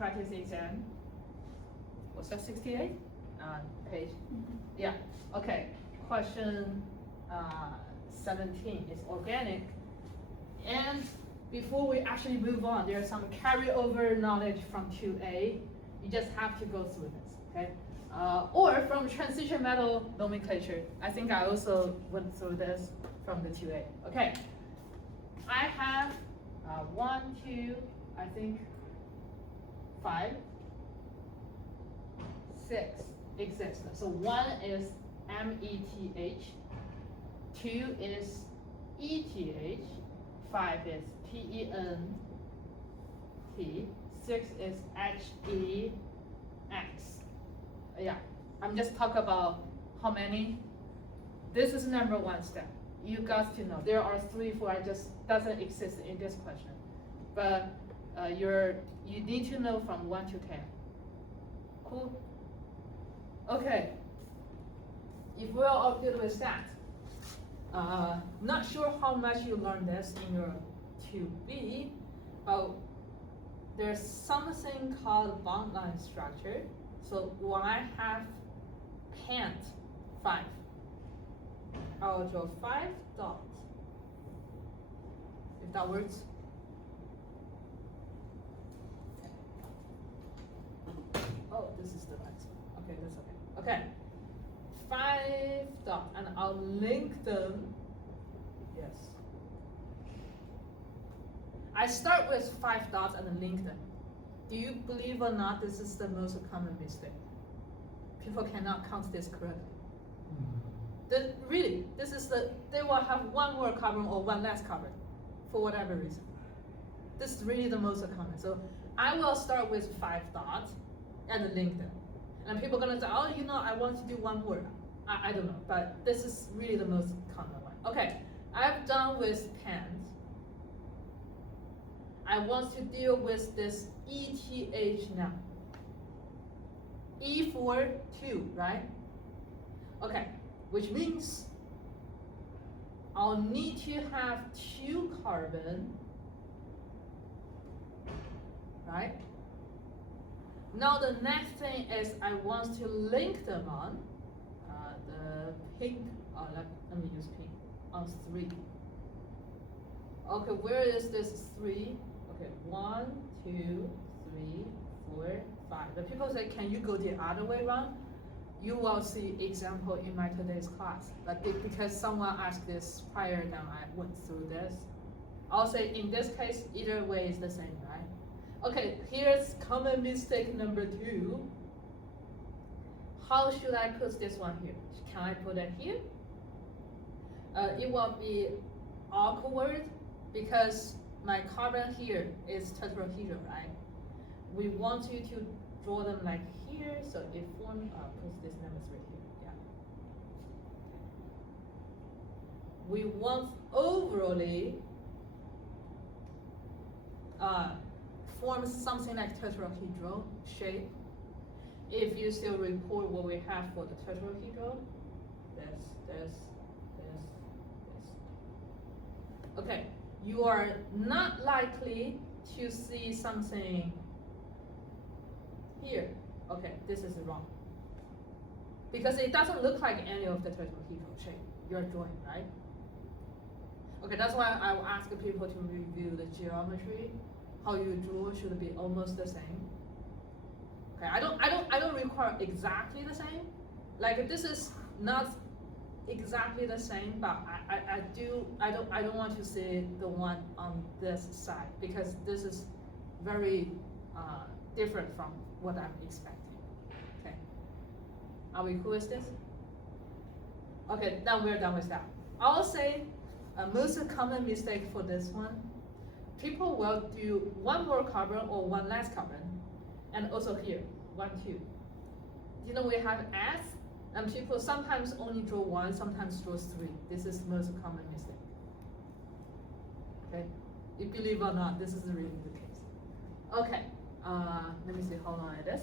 practice exam. What's that, 68? Page? Yeah, okay. Question 17 is organic. And before we actually move on, there's some carryover knowledge from 2A. You just have to go through this, okay? Or from transition metal nomenclature. I think I also went through this from the 2A. Okay, I have 1, 2, I think 5, 6 exist. So 1 is METH, 2 is ETH, 5 is PENT, 6 is HEX. Yeah, I'm just talking about how many. This is number 1 step. You got to know. There are 3, 4, I just doesn't exist in this question. But you need to know from 1 to 10. Cool? Okay. If we're all good with that, not sure how much you learned this in your 2B, but there's something called bond line structure. So when I have pant 5, I'll draw 5 dots. If that works. Oh, this is the right. Okay, that's okay. Okay. 5 dots, and I'll link them. Yes. I start with 5 dots and link them. Do you believe or not, this is the most common mistake? People cannot count this correctly. Really, they will have 1 more carbon or 1 less carbon for whatever reason. This is really the most common. So I will start with 5 dots and link them. And people are gonna say, oh, I want to do 1 more. I don't know, but this is really the most common one. Okay, I've done with pens. I want to deal with this ETH now. E for 2, right? Okay, which means I'll need to have 2 carbon, right? Now the next thing is I want to link them on the pink, let me use pink, on 3. Okay, where is this 3? Okay, 1, 2, 3, 4, 5. The people say, can you go the other way around? You will see example in my today's class. But because someone asked this prior, then I went through this. I'll say in this case, either way is the same, right? Okay, here's common mistake number 2. How should I put this one here? Can I put it here? It will be awkward because my carbon here is tetrahedral, right? We want you to draw them like here, so it forms, put this number 3 here, yeah. We want overally form something like tetrahedral shape. If you still report what we have for the tetrahedral, this. Okay, you are not likely to see something here. Okay, this is wrong. Because it doesn't look like any of the tetrahedral shape you're drawing, right? Okay, that's why I will ask people to review the geometry. How you draw should be almost the same. Okay, I don't require exactly the same. Like this is not exactly the same, but I don't want to see the one on this side because this is very different from what I'm expecting. Okay, are we cool with this? Okay, then we're done with that. I will say most common mistake for this one, people will do 1 more carbon or 1 less carbon, and also here 1, 2. We have S, and people sometimes only draw 1, sometimes draw 3. This is the most common mistake. Okay, you believe or not, this is really the case. Okay, let me see how long it is.